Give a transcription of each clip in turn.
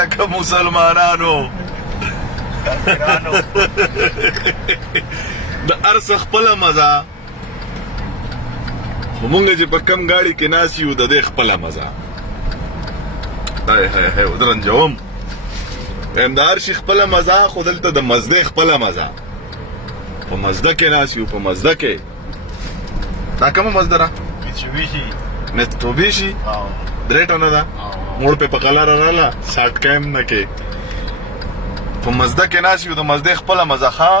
لکه مسلمانانو د ارس خپله مزه خو مونږ چې په کم ګاډي کې ناست یو د دې خپله مزه هی ودرنجوم وایم د هر شي خپله مزه خو دلته د مزدې خپله مزه په مزده کې ناست یو په مزده کې دا کومه مزده ده میتسوبیشي درې ټنه ده موړ په قلاره راله ساټ کایم نه کې په مزده کې ناست یو د مزدې خپله مزه ښه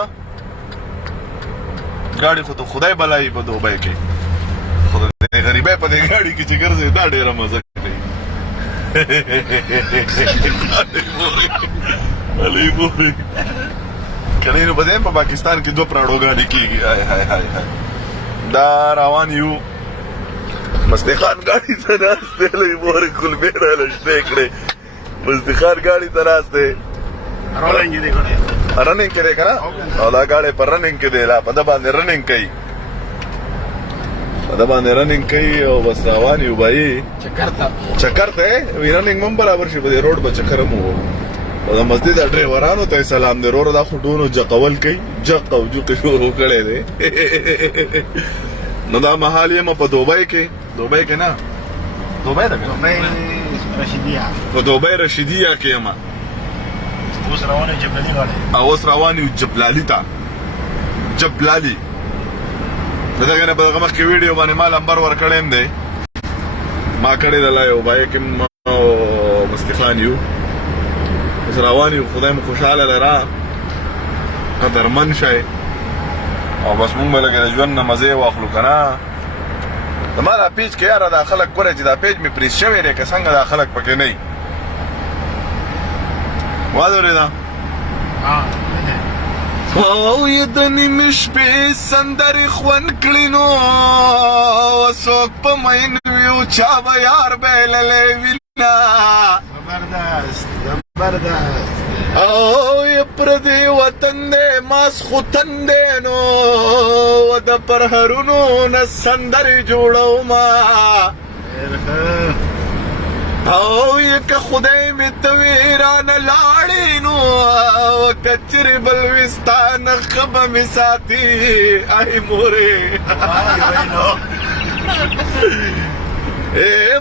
ګاډي خو ته خدای بلایي په دوبۍ کې خو د غریبۍ په دې ګاډي کې چې ګرځې دا ډېره مزه کوي علي مورې که نه نو به په پاکستان کې دوه پراړوګانې کېږي دا روان یو مستي خان ګاډي ته ناست دی علي مورې کلمې راله شنې کړې مستي خان ګاډي ته ناست دی رننګ کې دی که نه او دا ګاډی په رننګ کې دی لا په ده باندې رننګ کوي په ده باندې رننګ کوي او بس روان یو بایي چکر ته وي رننګ هم برابر شي په دې روډ به چکر هم وو او د مسجد ډریورانو ته سلام دی وروره دا خو ډونو جقول کوي جق او جوقې شروع کړی دی نو دا مهال یم په دوبۍ کې دوبۍ کې نه دوبۍ ده په دوبۍ رشیدیه کې یم اوس روان یو جبلالي غاړې او اوس روان یو جبلالي ته جبلالي د دغه نه په دغه مخکې ویډیو باندې ما نمبر ورکړی یم دی ما کړی دله یو بایک یم مستي خان یو اوس روان یو خدای مو خوشحاله لره قدرمن شئ او بس مونږ به لږ د ژوند نه مزې واخلو که نه زما دا پیج کې یاره دا خلک ګوره چې دا پیج مې پریس شوی دی که څنګه دا خلک پکې نه وي واورېده او یې د نیمې شپې سندرې خوند کړي نو څوک په مین وي او چا به یار بایللی وینه او یې پردی وطن دی ماس خو تن دی نو و د پرهرونو نه سندرې جوړومه او یې که خدای مې ته وي رانه لاړې نو که چېرې بل وي ستا نښه به مې ساتي ای مورې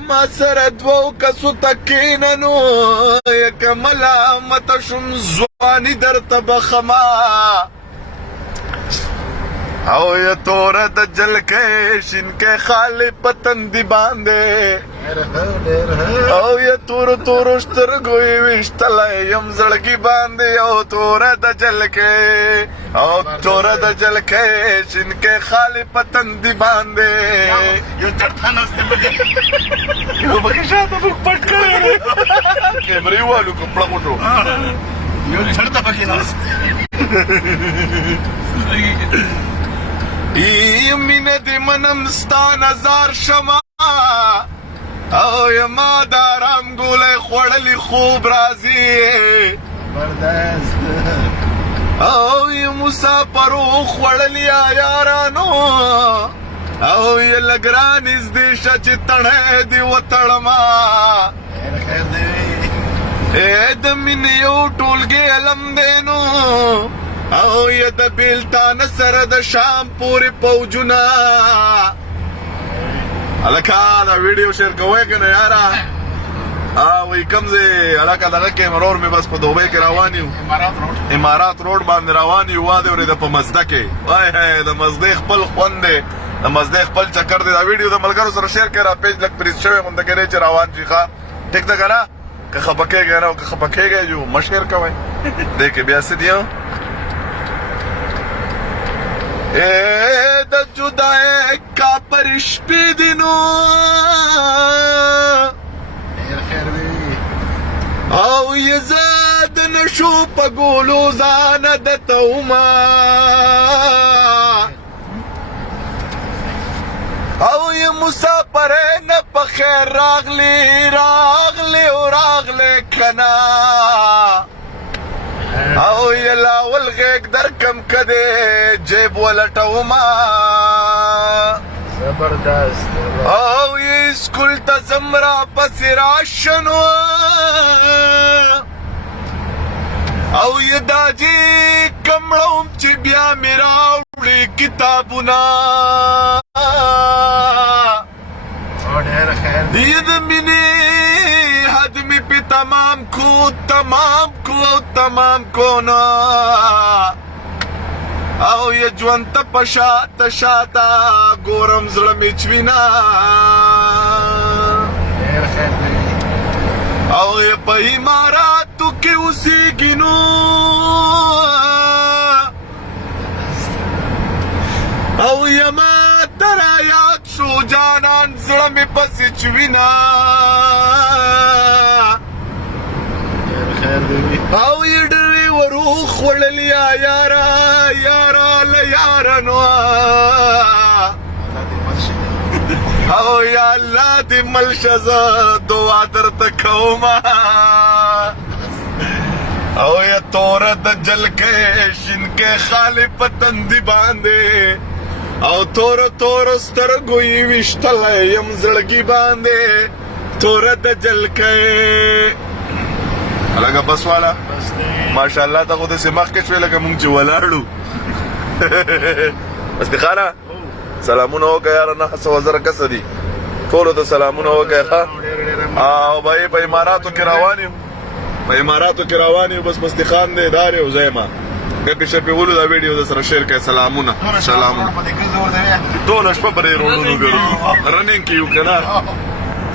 ما سره دوو کسو ته کښېنه نو که ملامته شوم ځواني درته بخمه او یا توره د جلکې شینکې خالې په تندي باندې او یا تورو تورو سترګو یې ویشتلی یم زړګي باندې او توره د جلکې او توره د جلکې شینکې خالې په تندي باندې یو چړته ناست یو پکې شاته موږ پټ کړی کیمرې والو کپړه غوټو یو چړته پکې ناست ای مینه دې منم ستا نظر شمه او یما د ارام ګولۍ خوړلي خوب راځي او یې مسافرو خوړلي یارانو او یې لږ رانږدې شه چې تڼۍ دې وتړمه د مینې یو ټولګې علم دی نو او یې د بیلتانه سره د شام پورې پوجونه هلکه دا ویډیو شیر کوئ که نه یاره وایي کوم ځای هلکه دغه کې مرور مې بس په دوبۍ کې روان یو امارات روډ باندې روان یو واده ورېده په مزده کې وای د مزدې خپل خوند دی د مزدې خپل چکر دی دا ویډیو د ملګرو سره شیر کړه پیج لږ پریس شوی غونډه کې دی چې روان شي ښه ټیک ده که نه که خفه کېږئ نه او که خفه کېږئ جو مه شیر کوئ دی کې بیا څه دي د جدای کاپر شپې دي نو او یې زه د نشو په ګولو ځانه درته ومه او یې مسافرۍ نه په خیر راغلی او راغلی که نه او یې لاول غیږ درکم که دی جیب ولټومه زبردست او یې سکول ته ځم را پسې راشه نو او یې دا چې کمړوم چې بیا مې راوړې کتابونه ډېر خیر دې د مینې حد مې پې تمام کو نه او یې ژوند ته په شاته ګورم زړه مې چوینه ډېر خیر دی او یې په اماراتو کې اوسېږي نو او یې ماته رایاد شو جانان زړه مې پسې چوینه ډېر خیر دی او یې ډېرې وروخ وړل یاره له یاره نو او یا الله دې مل شه زه دعا درته کومه او یا توره د جلکې شینکې خالې په تندي باندې او تور سترګو یې ویشتلی یم زړګي باندې توره د جلکې هلکه بس والا بس دی ماشاءالله ته خو داسې مخکې شوې لکه مونږ چې ولاړو اصدقانه سلامونه وکړه یاره 900 زره کسه دي ټولو ته سلامونه وکړه ښه او به په اماراتو کې روان یو بس مستخان دی دار یو ځای ما ګپې شپې ولو دا ویډیو در سره شیر کړئ سلامونه په دې کې زور دی ټوله شپه په دې روډونو ګرځو رننګ کې یو که نه